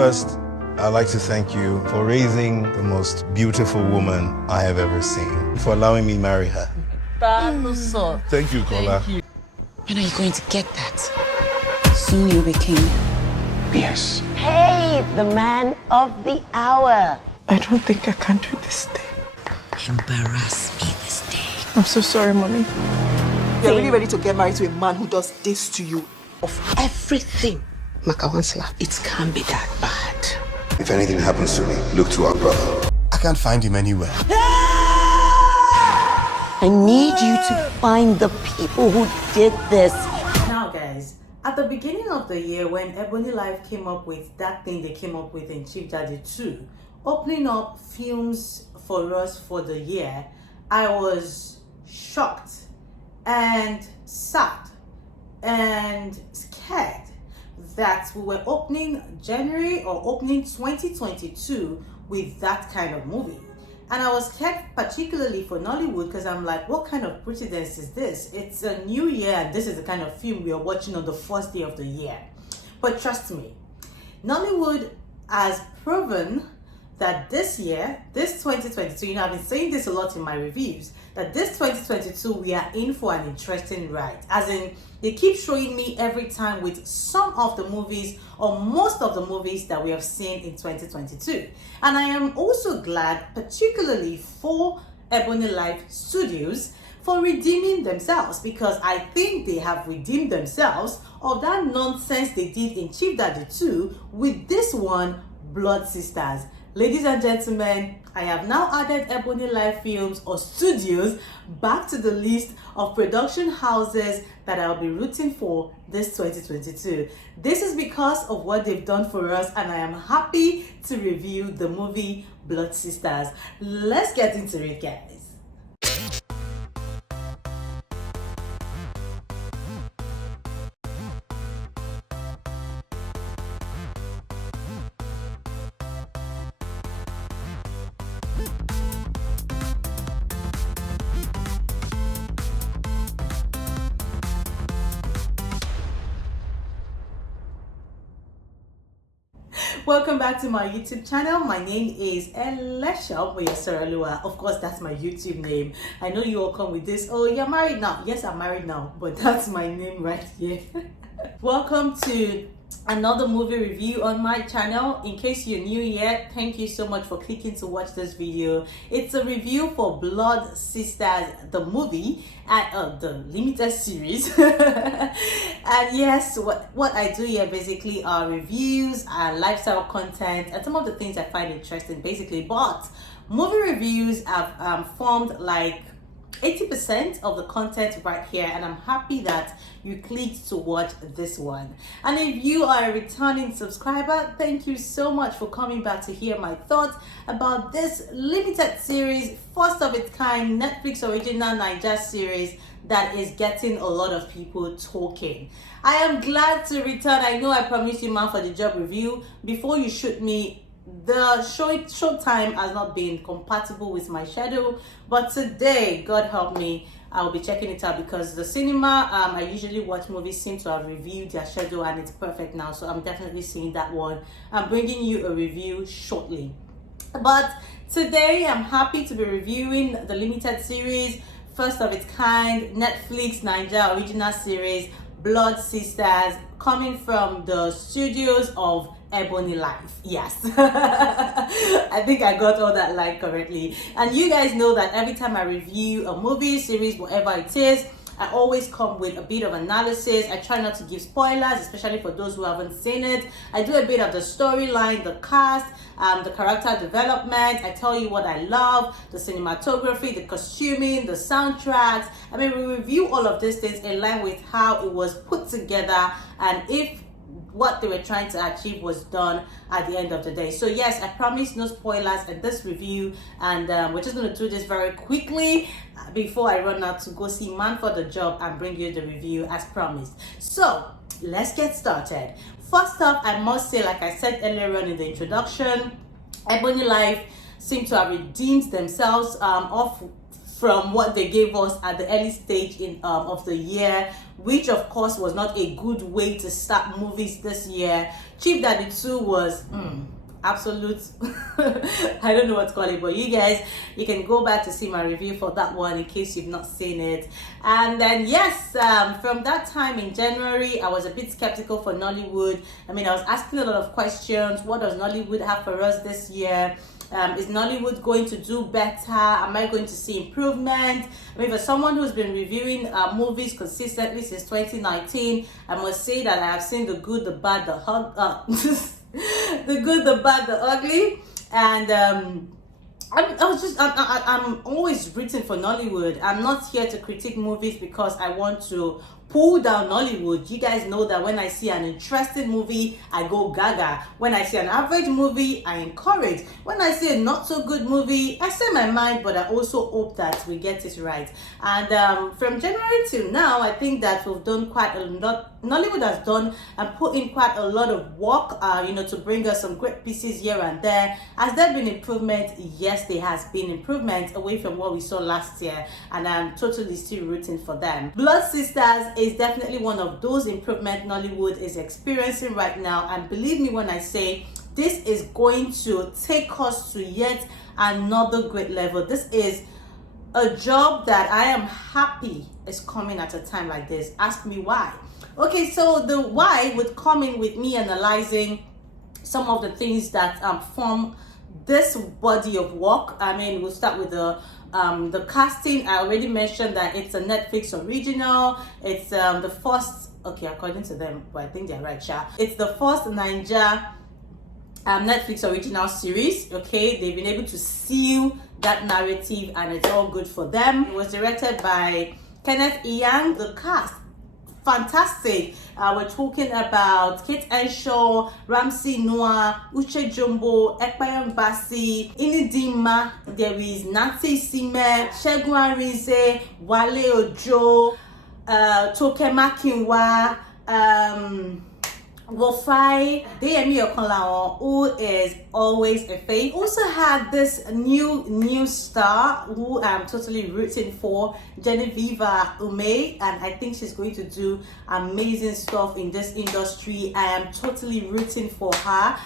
First, I'd like to thank you for raising the most beautiful woman I have ever seen, for allowing me to marry her. Thank you, Kola. When are you going to get that? Soon you'll be king. Yes. Hey, the man of the hour. I don't think I can do this thing. Embarrass me this day. I'm so sorry, Mommy. You're really ready to get married to a man who does this to you? Of everything, Makawansela, it can't be that bad. If anything happens to me, look to our brother. I can't find him anywhere. I need you to find the people who did this. Now guys, at the beginning of the year when Ebony Life came up with that thing they came up with in Chief Daddy 2, opening up films for us for the year, I was shocked and sad and scared that we were opening January or opening 2022 with that kind of movie. And I was scared particularly for Nollywood because I'm like, what kind of precedence is this? It's a new year and this is the kind of film we are watching on the first day of the year. But trust me, Nollywood has proven that this year, this 2022, I've been saying this a lot in my reviews, that this 2022 we are in for an interesting ride. As in, they keep showing me every time with some of the movies or most of the movies that we have seen in 2022. And I am also glad, particularly for Ebony Life Studios, for redeeming themselves, because I think they have redeemed themselves of that nonsense they did in Chief Daddy 2 with this one, Blood Sisters. Ladies and gentlemen, I have now added Ebony Life Films or Studios back to the list of production houses that I'll be rooting for this 2022. This is because of what they've done for us, and I am happy to review the movie Blood Sisters. Let's get into it, guys. Welcome back to my YouTube channel. My name is Henshaw. Of course, that's my YouTube name. I know you all come with this, oh, you're married now. Yes, I'm married now, but that's my name right here. Welcome to another movie review on my channel. In case you're new yet, thank you so much for clicking to watch this video. It's a review for Blood Sisters, the movie, and the limited series. And yes, what I do here basically are reviews and lifestyle content and some of the things I find interesting basically. But movie reviews have formed like 80% of the content right here, and I'm happy that you clicked to watch this one. And if you are a returning subscriber, thank you so much for coming back to hear my thoughts about this limited series, first of its kind Netflix original Naija series that is getting a lot of people talking. I am glad to return. I know I promised you man for the job review. Before you shoot me, the show time has not been compatible with my schedule, but today, God help me, I will be checking it out because the cinema I usually watch movies seem to have reviewed their schedule and it's perfect now, so I'm definitely seeing that one. I'm bringing you a review shortly, but today I'm happy to be reviewing the limited series, first of its kind Netflix Naija original series Blood Sisters, coming from the studios of Ebony Life. Yes. I think I got all that line correctly. And you guys know that every time I review a movie, series, whatever it is, I always come with a bit of analysis. I try not to give spoilers, especially for those who haven't seen it. I do a bit of the storyline, the cast, the character development. I tell you what I love, the cinematography, the costuming, the soundtracks. I mean, we review all of these things in line with how it was put together and if what they were trying to achieve was done at the end of the day. So yes, I promise no spoilers in this review, and we're just going to do this very quickly before I run out to go see Man for the Job and bring you the review as promised. So let's get started. First up, I must say, like I said earlier on in the introduction, Ebony Life seem to have redeemed themselves off from what they gave us at the early stage of the year, which of course was not a good way to start movies this year. Chief Daddy 2 was absolute I don't know what to call it, but you guys, you can go back to see my review for that one in case you've not seen it. And then yes, from that time in January, I was a bit skeptical for Nollywood. I mean, I was asking a lot of questions. What does Nollywood have for us this year? Is Nollywood going to do better? Am I going to see improvement? I mean, for someone who's been reviewing movies consistently since 2019, I must say that I have seen the good, the bad, the the good, the bad, the ugly. And I'm always rooting for Nollywood. I'm not here to critique movies because I want to pull down Nollywood. You guys know that when I see an interesting movie, I go gaga. When I see an average movie, I encourage. When I see a not so good movie, I say my mind, but I also hope that we get it right. And from January till now, I think that we've done quite a lot. Nollywood has done and put in quite a lot of work, you know, to bring us some great pieces here and there. Has there been improvement? Yes, there has been improvement away from what we saw last year, and I'm totally still rooting for them. Blood Sisters is definitely one of those improvement Nollywood is experiencing right now, and believe me when I say this is going to take us to yet another great level. This is a job that I am happy is coming at a time like this. Ask me why. Okay, so the why would come in with me analyzing some of the things that form this body of work. I mean, we'll start with the casting. I already mentioned that it's a Netflix original. It's the first, okay, according to them, but I think they're right, sure. It's the first Naija Netflix original series. Okay, they've been able to seal that narrative, and it's all good for them. It was directed by Kenneth Iyan. The cast, fantastic. We're talking about Kate Henshaw, Ramsey, Nouah, Uche Jumbo, Ekpayong Basi, Inidima. There is Nancy Isime, Segun Arinze, Wale Ojo, Toke Makinwa, Wofai, Deyemi Okanlanwo, who is always a fave. Also had this new star who I'm totally rooting for, Genevieve Ume, and I think she's going to do amazing stuff in this industry. I am totally rooting for her.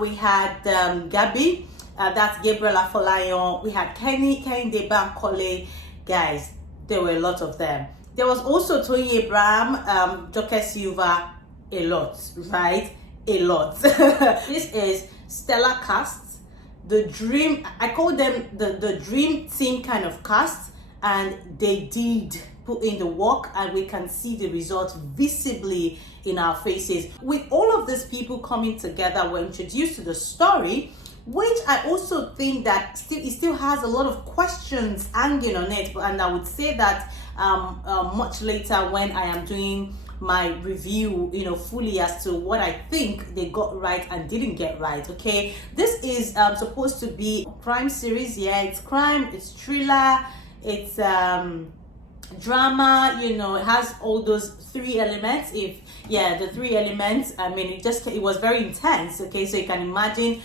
We had Gabby, that's Gabriel Afolayan. We had Kenny Bankole. Guys, there were a lot of them. There was also Toyin Abraham, Joke Silva. A lot, right? A lot. This is stellar cast. The dream, I call them the dream team kind of cast, and they did put in the work, and we can see the results visibly in our faces. With all of these people coming together, we're introduced to the story, which I also think that it still has a lot of questions hanging on it, and I would say that much later when I am doing my review, you know, fully as to what I think they got right and didn't get right. Okay, this is supposed to be a crime series. Yeah, it's crime, it's thriller, it's drama, you know, it has all those three elements. The three elements, I mean, it was very intense. Okay, so you can imagine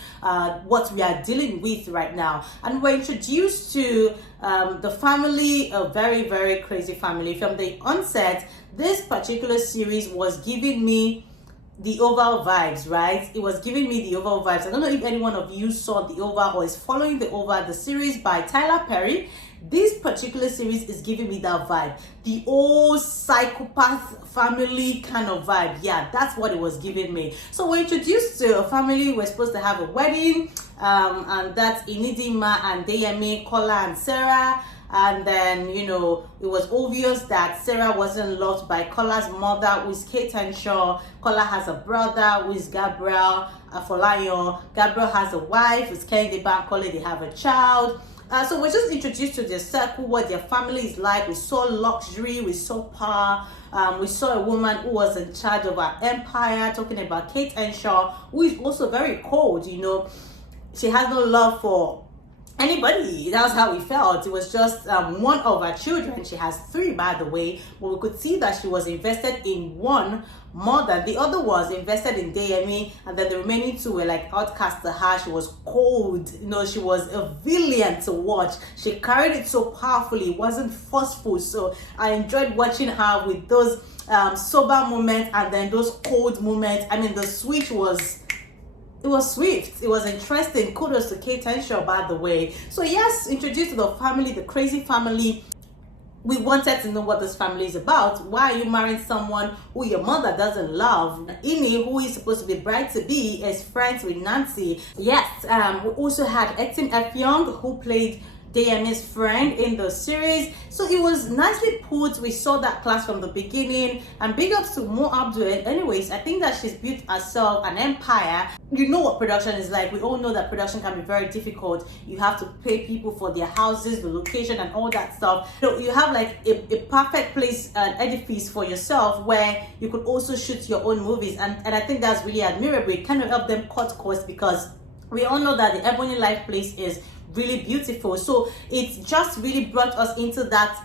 what we are dealing with right now. And we're introduced to the family, a very, very crazy family. From the onset, this particular series was giving me the overall vibes, right? It was giving me the overall vibes. I don't know if any one of you saw the overall or is following the overall, the series by Tyler Perry. This particular series is giving me that vibe, the old psychopath family kind of vibe. Yeah, that's what it was giving me. So we're introduced to a family. We're supposed to have a wedding, and that's Inidima and Deyemi, Kola and Sarah. And then, you know, it was obvious that Sarah wasn't loved by Kola's mother, who is Kate Henshaw. Kola has a brother, who is Gabriel Afolayan. Gabriel has a wife, who is Kehinde Bankole. They have a child. So we're just introduced to their circle, what their family is like. We saw luxury, we saw power. We saw a woman who was in charge of our empire, talking about Kate Henshaw, who is also very cold, you know. She has no love for anybody. That's how we felt. It was just one of our children. She has 3, by the way, but we could see that she was invested in one more than the other was invested in Deyemi, and then the remaining 2 were like outcast to her. She was cold, she was a villain to watch. She carried it so powerfully, it wasn't forceful. So I enjoyed watching her with those sober moments and then those cold moments. I mean, the switch was swift. It was interesting. Kudos to Kate Henshaw, by the way. So yes, introduced to the family, the crazy family. We wanted to know what this family is about. Why are you marrying someone who your mother doesn't love? Isime, who is supposed to be bride-to-be, is friends with Nancy. Yes, we also had Etim Efyong, who played Deyemi's friend in the series. So it was nicely put. We saw that class from the beginning, and big ups to Mo Abdul. Anyways, I think that she's built herself an empire. You know what production is like. We all know that production can be very difficult. You have to pay people for their houses, the location, and all that stuff. So you have like a perfect place, an edifice for yourself where you could also shoot your own movies, and I think that's really admirable. It kind of helped them cut costs, because we all know that the Ebony Life place is really beautiful. So it just really brought us into that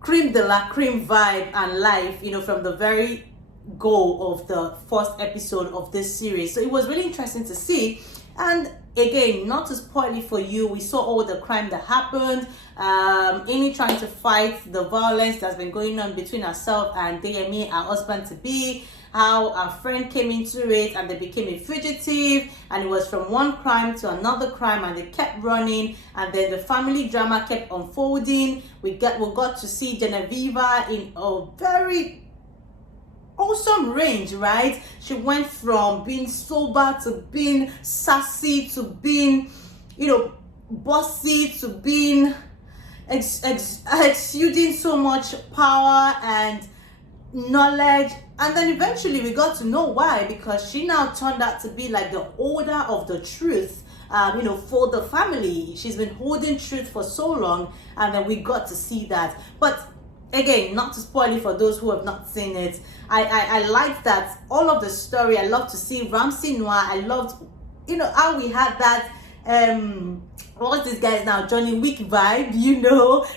creme de la creme vibe and life, from the very go of the first episode of this series. So it was really interesting to see. And again, not to spoil it for you, we saw all the crime that happened. Amy trying to fight the violence that's been going on between herself and Deyemi, her husband to be. How our friend came into it and they became a fugitive, and it was from one crime to another crime, and they kept running, and then the family drama kept unfolding. We got to see Genevieve in a very awesome range, right? She went from being sober to being sassy to being, bossy to being exuding so much power and knowledge. And then eventually we got to know why, because she now turned out to be like the holder of the truth, for the family. She's been holding truth for so long, and then we got to see that. But again, not to spoil it for those who have not seen it, I liked that all of the story. I love to see Ramsey Nouah. I loved, how we had that what's this guy's now, Johnny Wick vibe,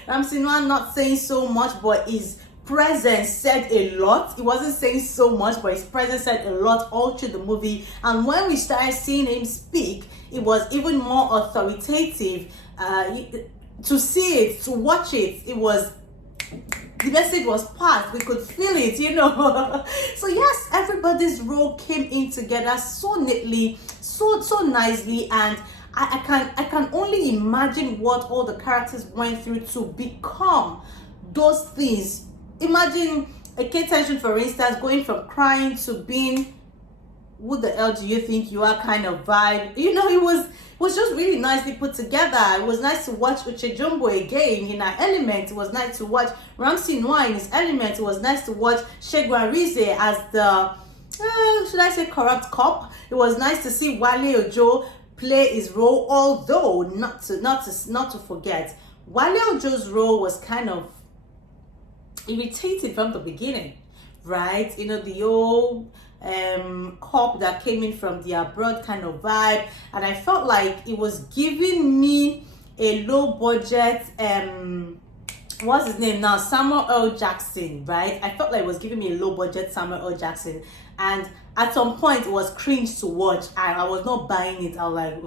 Ramsey Nouah not saying so much, but his presence said a lot. He wasn't saying so much, but his presence said a lot all through the movie. And when we started seeing him speak, it was even more authoritative. To see it, to watch it, the message was passed. We could feel it, So yes, everybody's role came in together so neatly, so nicely, and I can only imagine what all the characters went through to become those things. Imagine a Kate Tension, for instance, going from crying to being, who the hell do you think you are kind of vibe. It was just really nicely put together. It was nice to watch Uche Jumbo again in her element. It was nice to watch Ramsey Nouah in his element. It was nice to watch Shegun Rize as the, should I say, corrupt cop. It was nice to see Wale Ojo play his role, although not to forget, Wale Ojo's role was kind of irritated from the beginning, right? The old cop that came in from the abroad kind of vibe, and I felt like it was giving me a low budget what's his name now, Samuel L. Jackson, right? I felt like it was giving me a low budget Samuel L. Jackson, and at some point it was cringe to watch, and I was not buying it. I was like,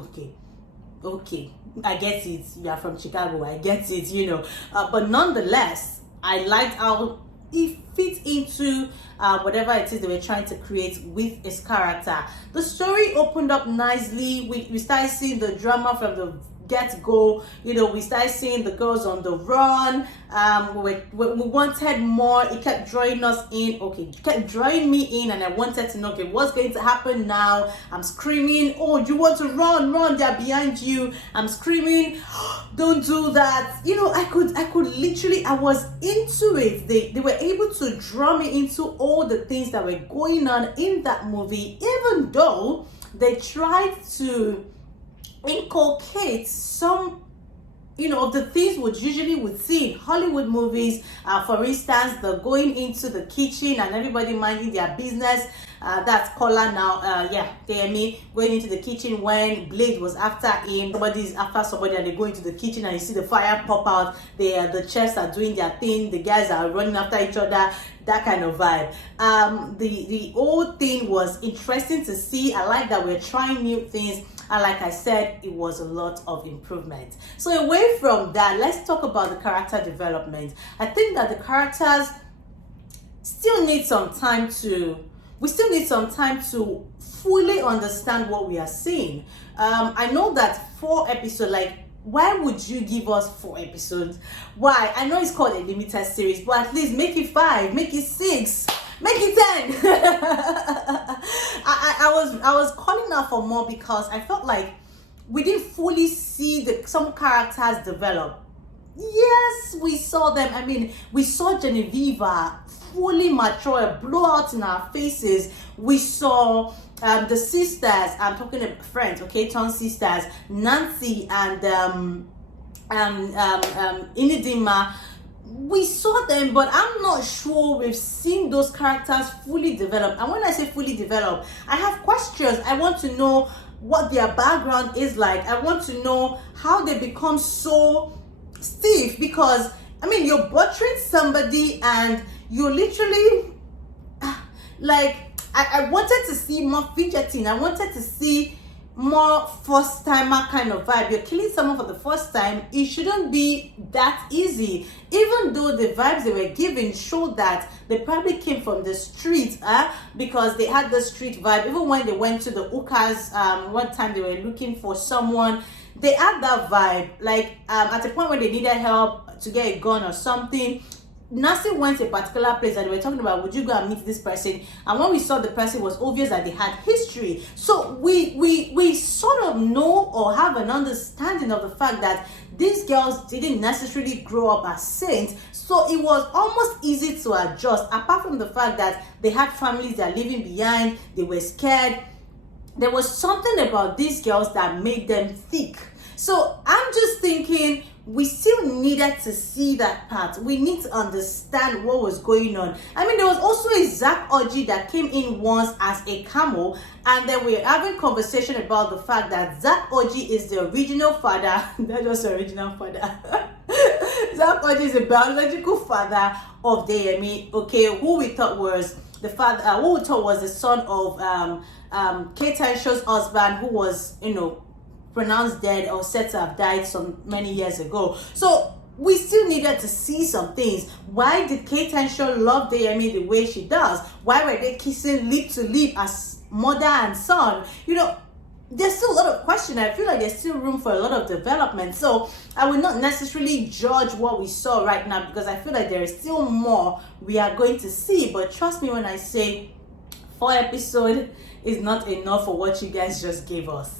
okay, I get it, you are from Chicago, I get it, but nonetheless, I liked how it fit into whatever it is they were trying to create with his character. The story opened up nicely. We started seeing the drama from the get-go. We started seeing the girls on the run. We wanted more. It kept drawing us in. It kept drawing me in, and I wanted to know, what's going to happen now? I'm screaming, oh, you want to run, they're behind you. I'm screaming, don't do that. I could literally, I was into it. They were able to draw me into all the things that were going on in that movie, even though they tried to inculcate some of the things we usually would see in Hollywood movies. For instance, the going into the kitchen and everybody minding their business. That's Kola now. Deyemi going into the kitchen when Blade was after him. Somebody's after somebody and they go into the kitchen and you see the fire pop out. The chefs are doing their thing. The guys are running after each other. That kind of vibe. The whole thing was interesting to see. I like that we're trying new things. And like I said, it was a lot of improvement. So away from that, let's talk about the character development. I think that the characters still need some time to fully understand what we are seeing. I know that 4 episodes, like, why would you give us 4 episodes? Why? I know it's called a limited series, but at least make it 5, make it 6, make it 10. I was calling out for more because I felt like we didn't fully see some characters develop. Yes, we saw them. I mean, we saw Genevieve fully mature, blow out in our faces. We saw the sisters, I'm talking about friends, okay, twin sisters, Nancy and Inidima. We saw them, but I'm not sure we've seen those characters fully develop. And when I say fully develop, I have questions. I want to know what their background is like. I want to know how they become so stiff, because I mean, you're butchering somebody and you're literally like, I wanted to see more fidgeting. I wanted to see more first timer kind of vibe. You're killing someone for the first time. It shouldn't be that easy, even though the vibes they were giving showed that they probably came from the street, because they had the street vibe. Even when they went to the hookahs, one time they were looking for someone, they had that vibe. Like at a point when they needed help to get a gun or something, Nancy went to a particular place and they were talking about, would you go and meet this person? And when we saw the person, it was obvious that they had history. So we sort of know or have an understanding of the fact that these girls didn't necessarily grow up as saints. So it was almost easy to adjust, apart from the fact that they had families that are leaving behind, they were scared. There was something about these girls that made them thick. So I'm just thinking, we still needed to see that part. We need to understand what was going on. I mean, there was also a Zach Oji that came in once as a camel, and then we're having conversation about the fact that Zach Oji is the original father. Not just the original father. Zach Oji is the biological father of Deyemi, okay, who we thought was the father, who we thought was the son of Kate Henshaw's husband, who was, you know, pronounced dead or said to have died some many years ago. So we still needed to see some things. Why did Kate Henshaw love Deyemi the way she does? Why were they kissing lip to lip as mother and son? You know, there's still a lot of questions. I feel like there's still room for a lot of development. So I will not necessarily judge what we saw right now, because I feel like there is still more we are going to see. But trust me when I say 4 episodes is not enough for what you guys just gave us.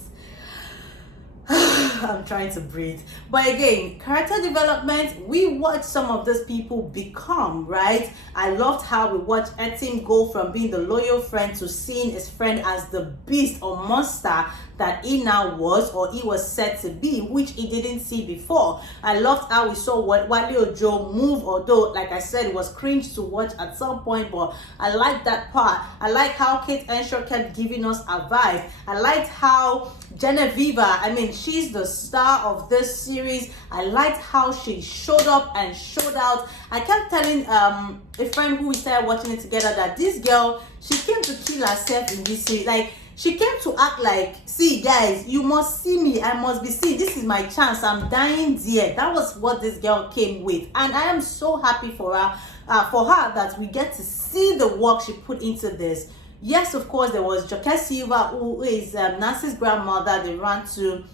I'm trying to breathe. But again, character development, we watch some of these people become, right? I loved how we watched Etim go from being the loyal friend to seeing his friend as the beast or monster that he now was, or he was said to be, which he didn't see before. I loved how we saw what Wale Ojo move, although like I said, it was cringe to watch at some point, but I liked that part. I like how Kate Henshaw kept giving us a vibe. I liked how Genevieve, I mean, she's the star of this series. I liked how she showed up and showed out. I kept telling a friend who we started watching it together that this girl, she came to kill herself in this series. Like, she came to act like, see guys, you must see me, I must be seen, this is my chance, I'm dying dear. That was what this girl came with, and I am so happy for her that we get to see the work she put into this. Yes, of course, there was Joke Silva, who is Nancy's grandmother. They ran to.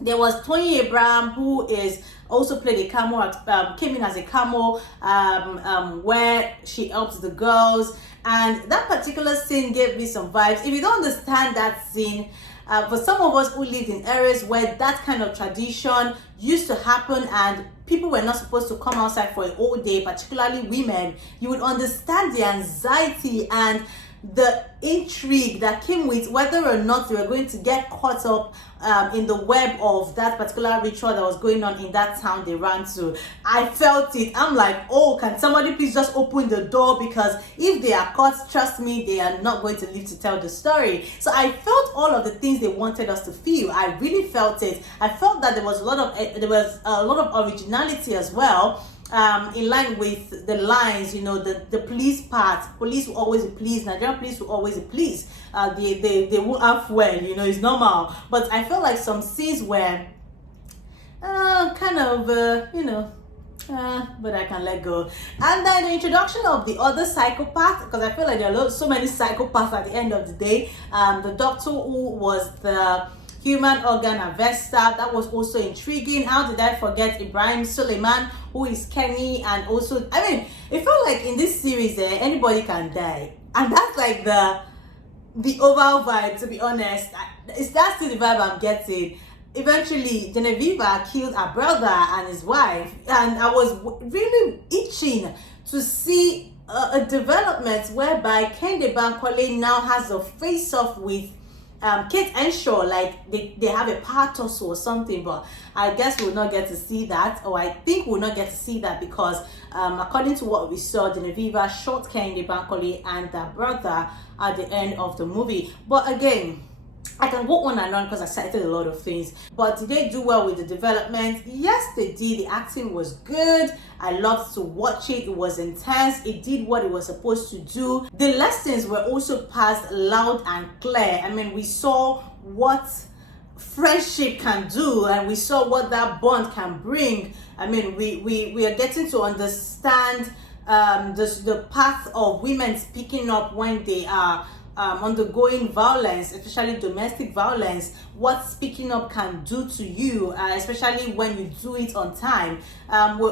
There was Toyin Abraham, who is also played a camel, came in as a camel, where she helps the girls. And that particular scene gave me some vibes. If you don't understand that scene, for some of us who lived in areas where that kind of tradition used to happen and people were not supposed to come outside for a whole day, particularly women, you would understand the anxiety and the intrigue that came with whether or not they were going to get caught up in the web of that particular ritual that was going on in that town they ran to. I felt it. I'm like, oh, can somebody please just open the door, because if they are caught, trust me, they are not going to live to tell the story. So I felt all of the things they wanted us to feel. I really felt it. I felt that there was a lot of originality as well, in line with the lines, you know, the police part. Police will always be pleased. Nigerian police will always be pleased. They will act well, you know, it's normal. But I felt like some scenes were kind of, but I can let go. And then the introduction of the other psychopath, because I feel like there are so many psychopaths at the end of the day. The doctor who was the human organ harvester, that was also intriguing. How did I forget Ibrahim Suleiman, who is Kenny, and also, I mean, it felt like in this series anybody can die, and that's like the overall vibe, to be honest. That's still the vibe I'm getting. Eventually, Genevieve killed her brother and his wife, and I was really itching to see a development whereby Kende Bankole now has a face-off with Kate Henshaw, like they have a power tussle or something, but I guess we'll not get to see that, or I think we'll not get to see that, because according to what we saw, Genevieve shot Kende Bankole and their brother at the end of the movie. But again, I can go on and on because I cited a lot of things. But did they do well with the development? Yes, they did. The acting was good. I loved to watch it. It was intense. It did what it was supposed to do. The lessons were also passed loud and clear. I mean, we saw what friendship can do, and we saw what that bond can bring. I mean, we are getting to understand the path of women speaking up when they are undergoing violence, especially domestic violence, what speaking up can do to you, especially when you do it on time.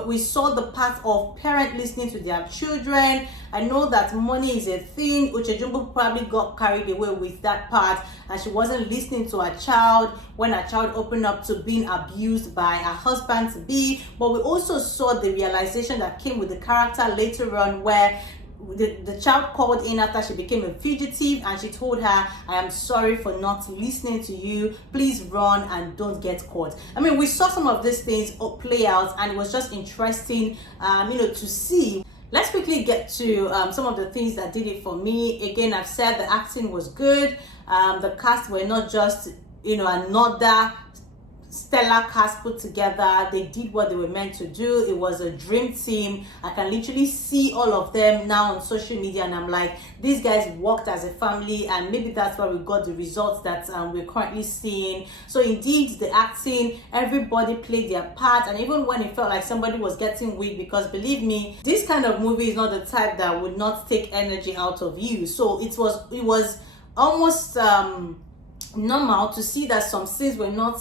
We saw the path of parents listening to their children. I know that money is a thing. Uchejumbu probably got carried away with that part, and she wasn't listening to her child when her child opened up to being abused by her husband to be. But we also saw the realization that came with the character later on, where the child called in after she became a fugitive, and she told her, I am sorry for not listening to you, please run and don't get caught. I mean, we saw some of these things play out, and it was just interesting to see. Let's quickly get to some of the things that did it for me. Again, I've said the acting was good. The cast were not just another stellar cast put together. They did what they were meant to do. It was a dream team. I can literally see all of them now on social media, and I'm like, these guys worked as a family, and maybe that's why we got the results that we're currently seeing. So indeed, the acting, everybody played their part, and even when it felt like somebody was getting weak, because believe me, this kind of movie is not the type that would not take energy out of you. So it was almost normal to see that some scenes were not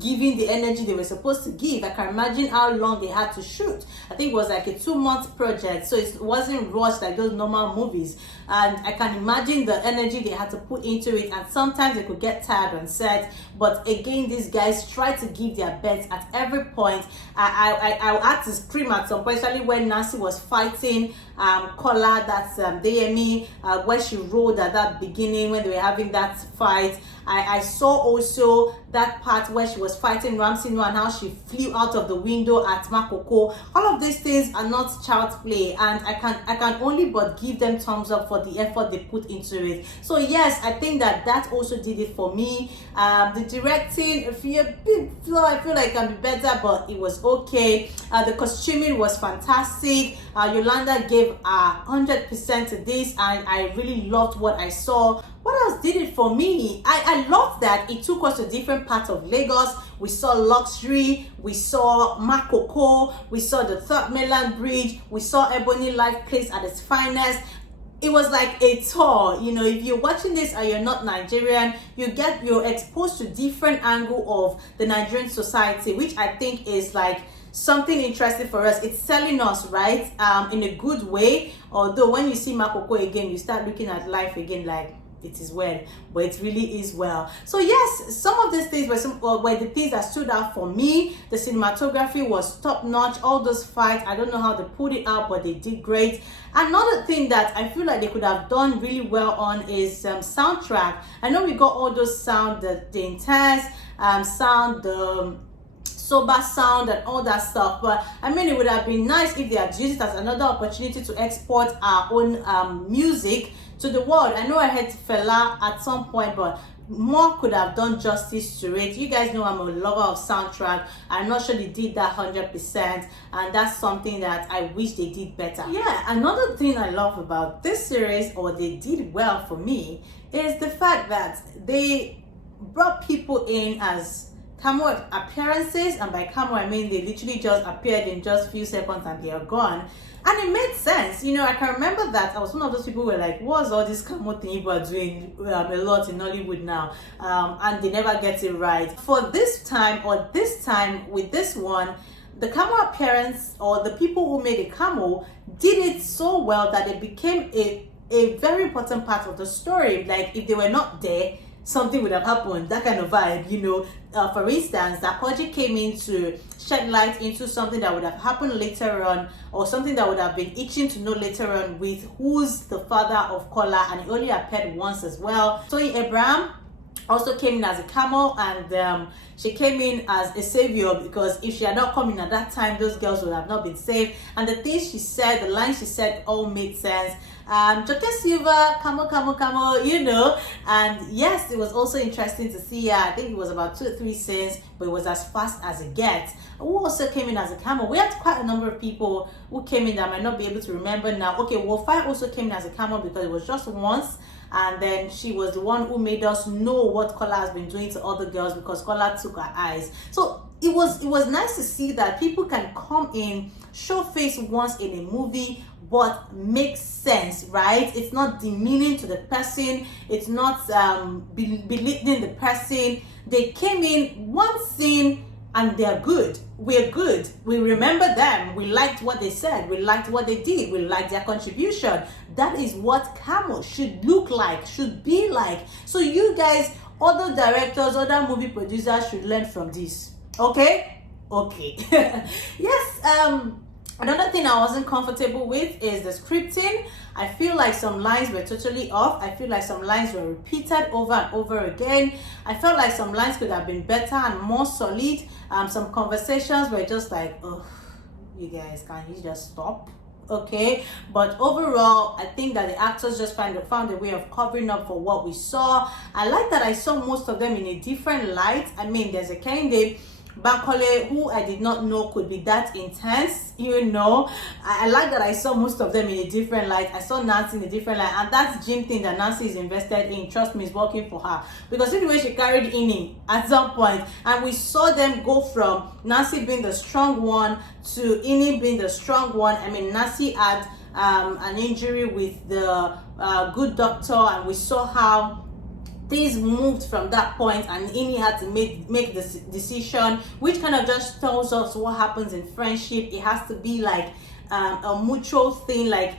giving the energy they were supposed to give. I can imagine how long they had to shoot. I think it was like a 2-month project, so it wasn't rushed like those normal movies, and I can imagine the energy they had to put into it, and sometimes they could get tired on set. But again, these guys tried to give their best at every point. I had to scream at some point, especially when Nancy was fighting Kola, that's Deyemi, where she rolled at that beginning when they were having that fight. I saw also that part where she was fighting Ramsey and how she flew out of the window at Makoko. All of these things are not child's play, and I can only but give them thumbs up for the effort they put into it. So yes, I think that also did it for me. The directing, if you're a bit flaw, I feel like it can be better, but it was okay. The costuming was fantastic. Yolanda gave 100% to this, and I really loved what I saw. What else did it for me? I loved that it took us to different parts of Lagos. We saw luxury, we saw Makoko, we saw the Third Mainland Bridge, we saw Ebony Life Place at its finest. It was like a tour. If you're watching this and you're not Nigerian, you're exposed to different angle of the Nigerian society, which I think is like something interesting for us. It's selling us, right, in a good way. Although when you see Makoko again, you start looking at life again like, it is well, but it really is well. So yes, some of these things were the things that stood out for me. The cinematography was top notch. All those fights, I don't know how they put it out, but they did great. Another thing that I feel like they could have done really well on is soundtrack. I know we got all those sound, the intense sound, the sober sound and all that stuff, but I mean, it would have been nice if they had used it as another opportunity to export our own music to the world. I know I heard Fela at some point, but more could have done justice to it. You guys know I'm a lover of soundtrack. I'm not sure they did that 100%, and that's something that I wish they did better. Yeah, another thing I love about this series, or they did well for me, is the fact that they brought people in as cameo appearances, and by cameo I mean they literally just appeared in just few seconds and they are gone, and it made sense. You know, I can remember that I was one of those people who were like, what's all this cameo thing you are doing a lot in Hollywood now, and they never get it right. For this time, or this time with this one, the cameo appearance, or the people who made a cameo, did it so well that it became a very important part of the story. Like, if they were not there, something would have happened, that kind of vibe, you know. For instance, Dakoji came in to shed light into something that would have happened later on, or something that would have been itching to know later on, with who's the father of Kola, and he only appeared once as well. Toyin Abraham also came in as a camel, and she came in as a savior, because if she had not come in at that time, those girls would have not been saved. And the things she said, the lines she said, all made sense. Joke Silva, Camo, you know. And yes, it was also interesting to see her. I think it was about 2 or 3 scenes, but it was as fast as it gets. Who also came in as a camel? We had quite a number of people who came in that I might not be able to remember now. Okay, Wolfie also came in as a camel because it was just once, and then she was the one who made us know what Kola has been doing to other girls, because Kola took her eyes. So it was nice to see that people can come in, show face once in a movie, but make sense, right? It's not demeaning to the person, it's not belittling the person. They came in one scene and they're good. We're good. We remember them. We liked what they said. We liked what they did. We liked their contribution. That is what Camel should look like, should be like. So you guys, other directors, other movie producers should learn from this. Okay? Okay. Yes, another thing I wasn't comfortable with is the scripting. I feel like some lines were totally off. I feel like some lines were repeated over and over again. I felt like some lines could have been better and more solid. Some conversations were just like, oh, you guys, can you just stop? Okay, but overall, I think that the actors just found a way of covering up for what we saw. I like that I saw most of them in a different light. I mean, there's a Kehinde Bankole who I did not know could be that intense, you know. I like that I saw most of them in a different light. I saw Nancy in a different light, and that's gym thing that Nancy is invested in. Trust me, it's working for her, because see the way she carried Ini at some point, and we saw them go from Nancy being the strong one to Ini being the strong one. I mean, Nancy had an injury with the good doctor, and we saw how things moved from that point, and Ini had to make this decision, which kind of just tells us what happens in friendship. It has to be like a mutual thing, like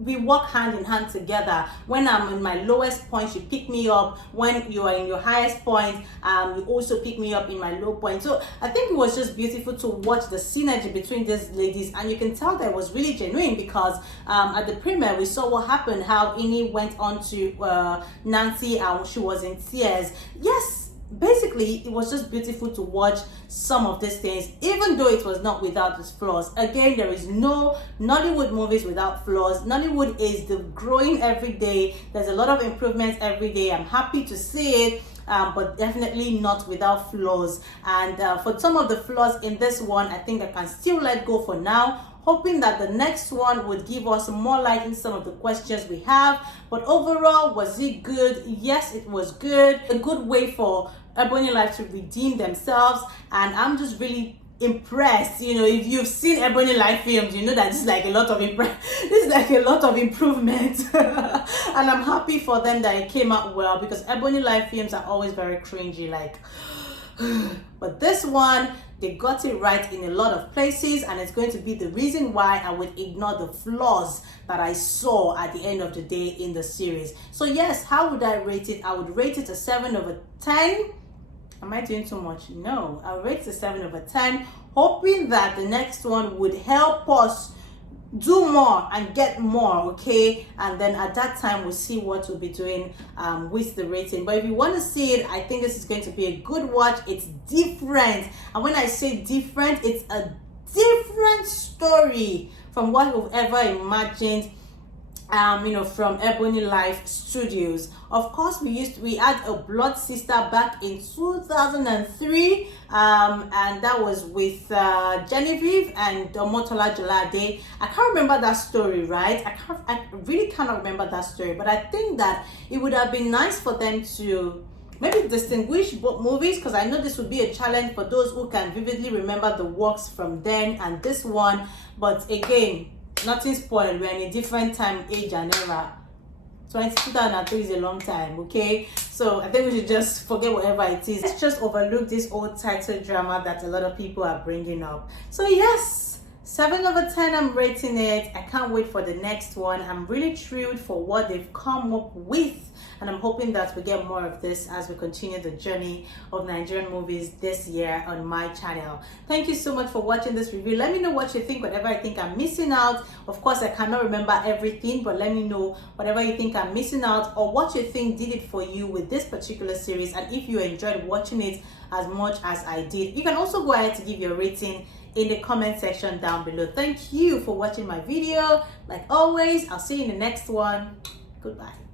we work hand in hand together. When I'm in my lowest point, you pick me up. When you are in your highest point, you also pick me up in my low point. So I think it was just beautiful to watch the synergy between these ladies, and you can tell that it was really genuine, because at the premiere we saw what happened, how Ini went on to Nancy and she was in tears. Yes, basically it was just beautiful to watch some of these things, even though it was not without its flaws. Again, there is no Nollywood movies without flaws. Nollywood is growing every day. There's a lot of improvements every day. I'm happy to see it, but definitely not without flaws. And for some of the flaws in this one, I think I can still let go for now, hoping that the next one would give us more light in some of the questions we have. But overall, was it good? Yes, it was good. A good way for Ebony Life to redeem themselves, and I'm just really impressed. You know, if you've seen Ebony Life films, you know that this is like a lot of improvement. And I'm happy for them that it came out well, because Ebony Life films are always very cringy, like. But this one, They got it right in a lot of places, and it's going to be the reason why I would ignore the flaws that I saw at the end of the day in the series. So yes, how would I rate it? I would rate it a 7/10. Am I doing too much? No, I'll rate it a 7/10, hoping that the next one would help us do more and get more, okay? And then at that time we'll see what we'll be doing with the rating. But if you want to see it, I think this is going to be a good watch. It's different, and when I say different, it's a different story from what we've ever imagined, from Ebony Life Studios. Of course, we had a Blood Sister back in 2003, and that was with Genevieve and Omotola Jolade. I can't remember that story, right? I really cannot remember that story, but I think that it would have been nice for them to maybe distinguish both movies, because I know this would be a challenge for those who can vividly remember the works from then and this one. But again, nothing spoiled. We're in a different time, age, and era. 2003 is a long time, okay? So I think we should just forget whatever it is. Let's just overlook this old title drama that a lot of people are bringing up. So yes, 7/10 I'm rating it. I can't wait for the next one. I'm really thrilled for what they've come up with, and I'm hoping that we get more of this as we continue the journey of Nigerian movies this year on my channel. Thank you so much for watching this review. Let me know what you think, whatever I think I'm missing out. Of course, I cannot remember everything, but let me know whatever you think I'm missing out, or what you think did it for you with this particular series, and if you enjoyed watching it as much as I did. You can also go ahead to give your rating in the comment section down below. Thank you for watching my video. Like always, I'll see you in the next one. Goodbye.